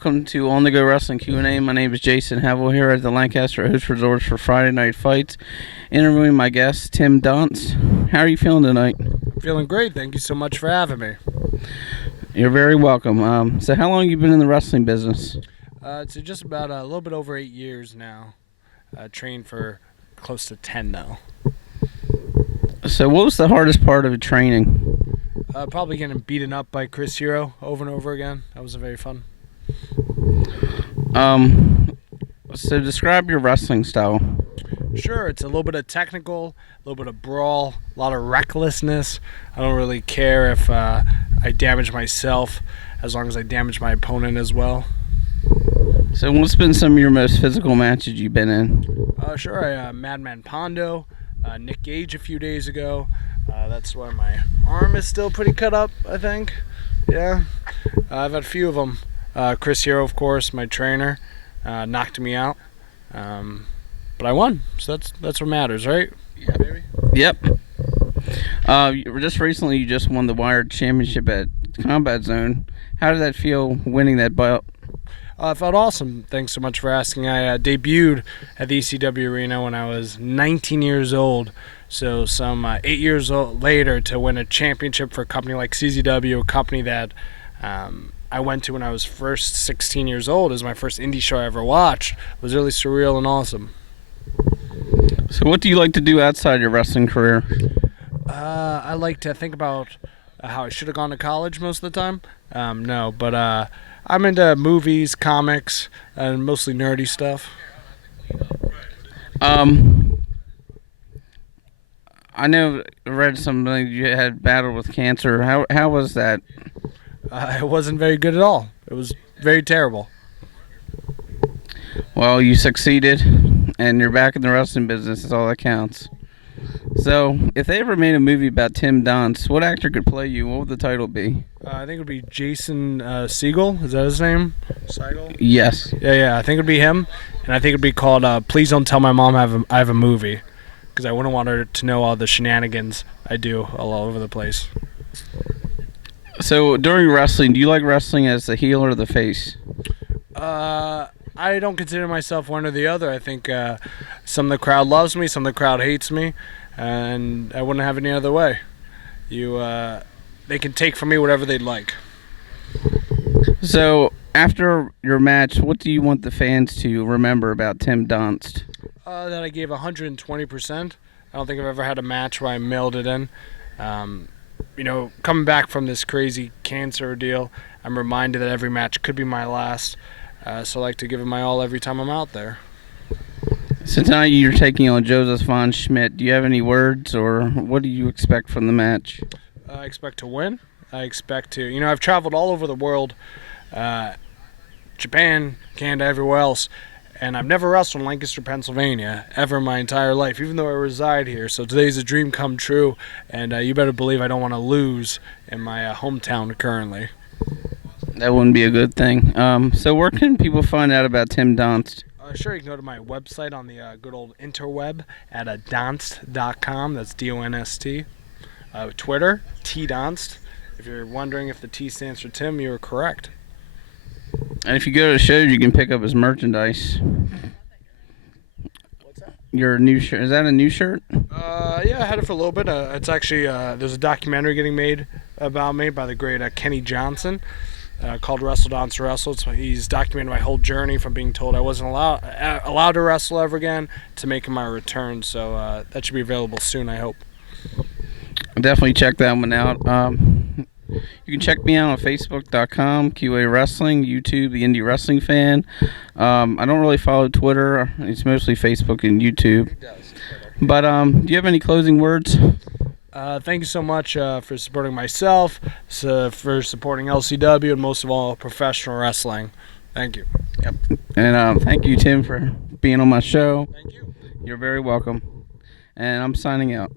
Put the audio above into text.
Welcome to On The Go Wrestling Q&A. My name is Jason Havel here at the Lancaster Host Resorts for Friday Night Fights, interviewing my guest, Tim Donst. How are you feeling tonight? Feeling great. Thank you so much for having me. You're very welcome. So how long have you been in the wrestling business? It's just about a little bit over 8 years now. Trained for close to 10 now. So what was the hardest part of training? Probably getting beaten up by Chris Hero over and over again. That was very fun. So describe your wrestling style. Sure, it's a little bit of technical, a little bit of brawl, a lot of recklessness. I don't really care if I damage myself as long as I damage my opponent as well. So what's been some of your most physical matches you've been in? Sure, Madman Pondo, Nick Gage a few days ago. That's why my arm is still pretty cut up, I think. Yeah, I've had a few of them. Chris Hero, of course, my trainer, knocked me out. But I won, so that's what matters, right? Yeah, baby. Yep. Just recently, you just won the Wired Championship at Combat Zone. How did that feel, winning that belt? It felt awesome. Thanks so much for asking. I debuted at the ECW Arena when I was 19 years old. So some 8 years later, to win a championship for a company like CZW, a company that I went to when I was first 16 years old, is my first indie show I ever watched, was really surreal and awesome. So what do you like to do outside your wrestling career? I like to think about how I should have gone to college most of the time. No, but I'm into movies, comics, and mostly nerdy stuff. I know I read something you had battled with cancer. How was that? It wasn't very good at all. It was very terrible. Well, you succeeded, and you're back in the wrestling business. That's all that counts. So, if they ever made a movie about Tim Donst, what actor could play you? What would the title be? I think it would be Jason Segel. Is that his name? Segel? Yes. Yeah. I think it would be him, and I think it would be called "Please Don't Tell My Mom I have a movie," because I wouldn't want her to know all the shenanigans I do all over the place. So, during wrestling, do you like wrestling as the heel or the face? I don't consider myself one or the other. I think some of the crowd loves me, some of the crowd hates me, and I wouldn't have it any other way. They can take from me whatever they'd like. So, after your match, what do you want the fans to remember about Tim Donst? That I gave 120%. I don't think I've ever had a match where I mailed it in. Coming back from this crazy cancer deal, I'm reminded that every match could be my last. So I like to give it my all every time I'm out there. So tonight you're taking on Joseph Von Schmidt. Do you have any words, or what do you expect from the match? I expect to win. I expect to, I've traveled all over the world, Japan, Canada, everywhere else, and I've never wrestled in Lancaster, Pennsylvania, ever in my entire life, even though I reside here. So today's a dream come true, and you better believe I don't want to lose in my hometown currently. That wouldn't be a good thing. So where can people find out about Tim Donst? Sure, you can go to my website on the good old interweb at donst.com. That's D-O-N-S-T. Twitter, TDonst. If you're wondering if the T stands for Tim, you are correct. And if you go to the shows, you can pick up his merchandise. What's that? Your new shirt. Is that a new shirt? Yeah, I had it for a little bit. It's actually, there's a documentary getting made about me by the great Kenny Johnson. Called Wrestle Donst Wrestle. He's documented my whole journey from being told I wasn't allowed to wrestle ever again to making my return. So that should be available soon, I hope. Definitely check that one out. You can check me out on Facebook.com, QA Wrestling, YouTube, TheIndyWrestlingFan. I don't really follow Twitter. It's mostly Facebook and YouTube. But do you have any closing words? Thank you so much for supporting myself, for supporting LCW, and most of all, professional wrestling. Thank you. Yep. And thank you, Tim, for being on my show. Thank you. You're very welcome. And I'm signing out.